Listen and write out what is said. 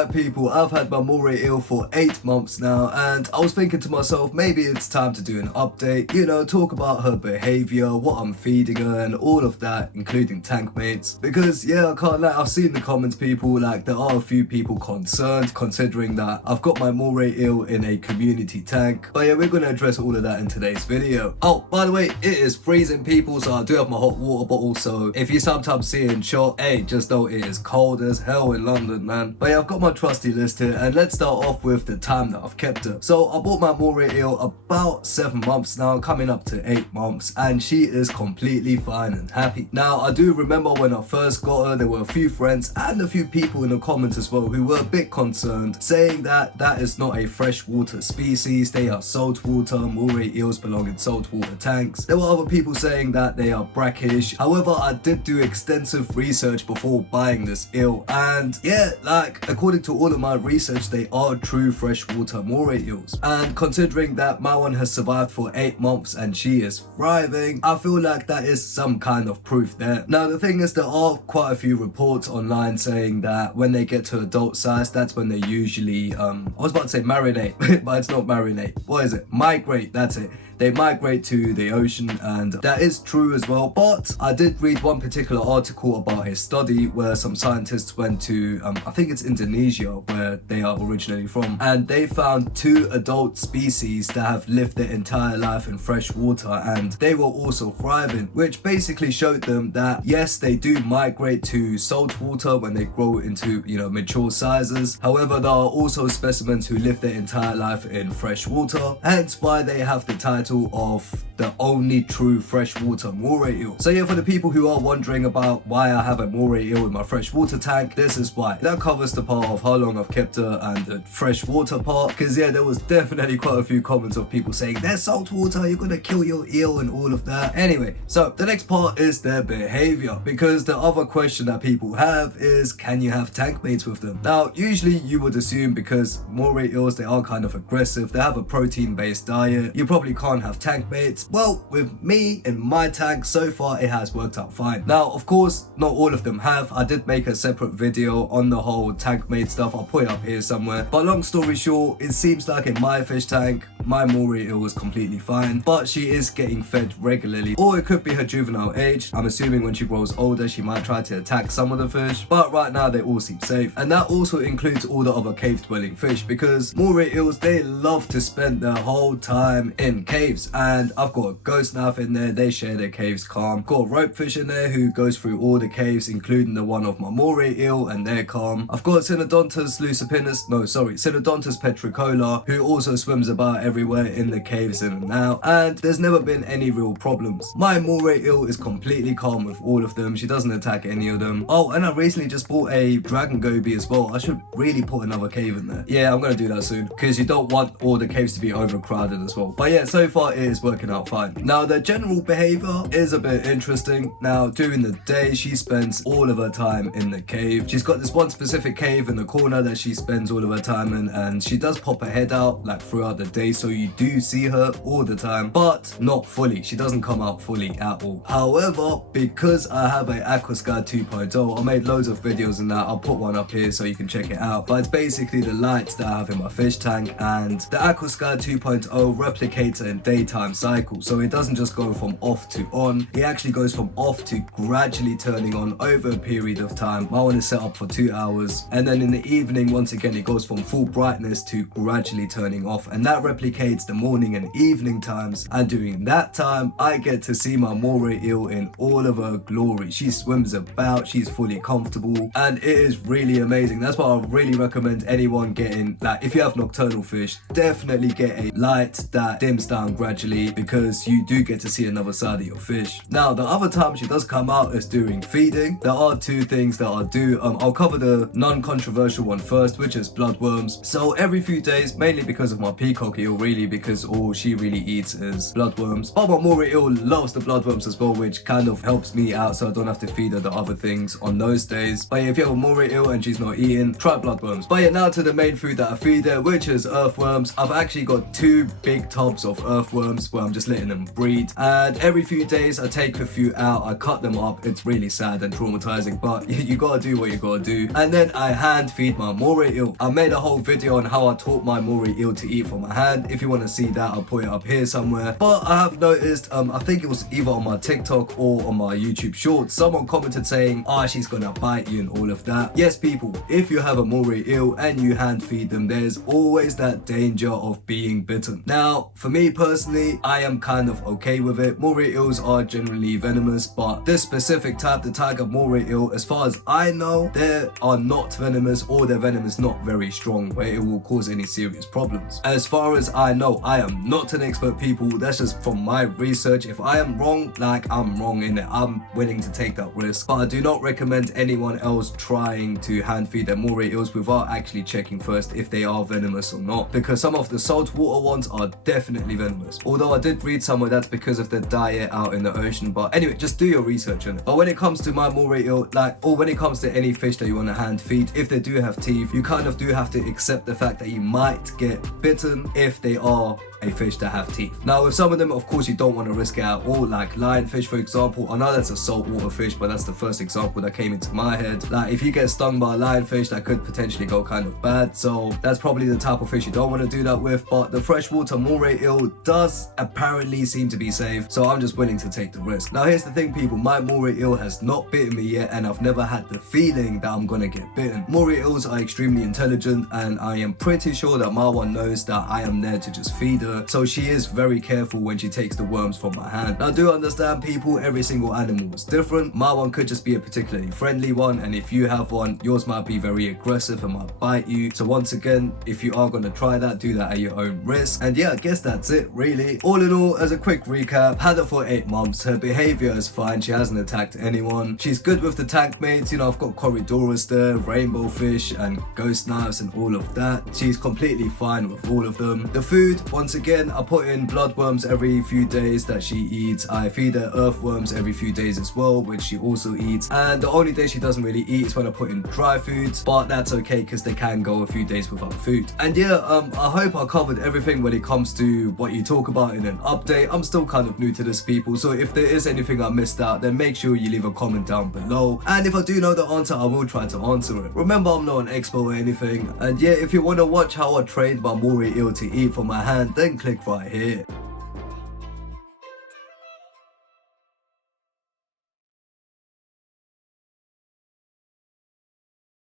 Alright people, I've had my Moray Eel for 8 months now, and I was thinking to myself, maybe it's time to do an update, you know, talk about her behaviour, what I'm feeding her and all of that, including Tankmates. Because yeah, I can't lie, I've seen the comments people, like there are a few people concerned considering that I've got my Moray Eel in a community tank. But yeah, we're going to address all of that in today's video. Oh, by the way, it is freezing people, so I do have my hot water bottle, so if you sometimes see it in shot, hey, just know it is cold as hell in London, man. But yeah, I've got my trusty list here, and let's start off with the time that I've kept her. So I bought my Moray Eel about 7 months now, coming up to 8 months, and she is completely fine and happy. Now I do remember when I first got her, there were a few friends and a few people in the comments as well who were a bit concerned, saying that that is not a freshwater species, they are saltwater. Moray eels belong in saltwater tanks. There were other people saying that they are brackish. However, I did do extensive research before buying this eel, and yeah, like according to all of my research, they are true freshwater Moray eels. And considering that my one has survived for 8 months and she is thriving, I feel like that is some kind of proof there. Now the thing is, there are quite a few reports online saying that when they get to adult size, that's when they usually I was about to say marinate but it's not marinate, what is it, migrate, that's it. They migrate to the ocean, and that is true as well. But I did read one particular article about a study where some scientists went to, I think it's Indonesia, where they are originally from, and they found 2 adult species that have lived their entire life in fresh water, and they were also thriving, which basically showed them that yes, they do migrate to salt water when they grow into, you know, mature sizes. However, there are also specimens who live their entire life in fresh water, hence why they have the title of the only true freshwater Moray eel. So yeah, for the people who are wondering about why I have a Moray eel in my freshwater tank, this is why. That covers the part of how long I've kept her and the freshwater part, because yeah, there was definitely quite a few comments of people saying there's saltwater, you're gonna kill your eel and all of that. Anyway, so the next part is their behavior, because the other question that people have is, can you have tank mates with them? Now usually you would assume, because Moray eels, they are kind of aggressive, they have a protein based diet, you probably can't have tank mates. Well, with me in my tank, so far it has worked out fine. Now of course not all of them have. I did make a separate video on the whole tank mate stuff, I'll put it up here somewhere. But long story short, it seems like in my fish tank, my Moray eel was completely fine, but she is getting fed regularly, or it could be her juvenile age. I'm assuming when she grows older she might try to attack some of the fish, but right now they all seem safe. And that also includes all the other cave dwelling fish, because Moray eels, they love to spend their whole time in caves, and I've got a ghost knife in there, they share their caves calm. Got a rope fish in there who goes through all the caves, including the one of my Moray eel, and they're calm. I've got Synodontus Synodontus petricola, who also swims about everywhere in the caves in and out, and there's never been any real problems. My Moray eel is completely calm with all of them, she doesn't attack any of them. Oh, and I recently just bought a dragon goby as well. I should really put another cave in there. Yeah, I'm gonna do that soon, because you don't want all the caves to be overcrowded as well. But yeah, so far it is working out fine. Now the general behavior is a bit interesting. Now during the day she spends all of her time in the cave. She's got this one specific cave in the corner that she spends all of her time in, and she does pop her head out like throughout the day, so you do see her all the time, but not fully. She doesn't come out fully at all. However, because I have a Aqua Sky 2.0, I made loads of videos on that. I'll put one up here so you can check it out, but it's basically the lights that I have in my fish tank, and the Aqua Sky 2.0 replicates a daytime cycle, so it doesn't just go from off to on, it actually goes from off to gradually turning on over a period of time. My one is set up for 2 hours, and then in the evening once again it goes from full brightness to gradually turning off, and that replicates the morning and evening times. And during that time I get to see my Moray eel in all of her glory. She swims about, she's fully comfortable, and it is really amazing. That's why I really recommend anyone getting, like, if you have nocturnal fish, definitely get a light that dims down gradually, because you do get to see another side of your fish. Now the other time she does come out is during feeding. There are 2 things that I do. I'll cover the non-controversial one first, which is bloodworms. So every few days, mainly because of my peacock eel, really, because all she really eats is bloodworms. But my moray eel loves the bloodworms as well, which kind of helps me out so I don't have to feed her the other things on those days. But yeah, if you have a moray eel and she's not eating, try bloodworms. But yeah, now to the main food that I feed her, which is earthworms. I've actually got 2 big tubs of earthworms where I'm just letting them breed, and every few days I take a few out, I cut them up. It's really sad and traumatizing, but you gotta do what you gotta do. And then I hand feed my moray eel. I made a whole video on how I taught my moray eel to eat from my hand. If you want to see that, I'll put it up here somewhere. But I have noticed, I think it was either on my TikTok or on my YouTube shorts, someone commented saying, she's gonna bite you and all of that. Yes, people, if you have a moray eel and you hand feed them, there's always that danger of being bitten. Now, for me personally, I am kind of okay with it. Moray eels are generally venomous, but this specific type, the tiger moray eel, as far as I know, they are not venomous, or their venom is not very strong where it will cause any serious problems. As far as I know, I am not an expert, people. That's just from my research. If I am wrong, like, I'm wrong in it. I'm willing to take that risk, but I do not recommend anyone else trying to hand feed their moray eels without actually checking first if they are venomous or not, because some of the saltwater ones are definitely venomous. Although I did read somewhere that's because of their diet out in the ocean, but anyway, just do your research on it. But when it comes to my moray eel, or when it comes to any fish that you want to hand feed, if they do have teeth, you kind of do have to accept the fact that you might get bitten if they are a fish that have teeth. Now, with some of them, of course, you don't want to risk it at all, like lionfish, for example. I know that's a saltwater fish, but that's the first example that came into my head. Like, if you get stung by a lionfish, that could potentially go kind of bad, so that's probably the type of fish you don't want to do that with. But the freshwater moray eel does apparently seem to be safe, so I'm just willing to take the risk. Now, here's the thing, people, my moray eel has not bitten me yet, and I've never had the feeling that I'm gonna get bitten. Moray eels are extremely intelligent, and I am pretty sure that my one knows that I am there to just feed her, so she is very careful when she takes the worms from my hand. Now, I do understand, people, every single animal is different. My one could just be a particularly friendly one, and if you have one, yours might be very aggressive and might bite you. So once again, if you are going to try that, do that at your own risk. And yeah, I guess that's it, really. All in all, as a quick recap, had her for 8 months. Her behavior is fine. She hasn't attacked anyone. She's good with the Tankmates. You know, I've got Corridorus there, rainbow fish, and ghost knives and all of that. She's completely fine with all of them. The food, once again, I put in bloodworms every few days that she eats. I feed her earthworms every few days as well, which she also eats. And the only day she doesn't really eat is when I put in dry foods, but that's okay because they can go a few days without food. And yeah, I hope I covered everything when it comes to what you talk about in an update. I'm still kind of new to this, people, so if there is anything I missed out, then make sure you leave a comment down below. And if I do know the answer, I will try to answer it. Remember, I'm not an expert or anything. And yeah, if you want to watch how I trained my moray eel to eat from my hand, then click right here.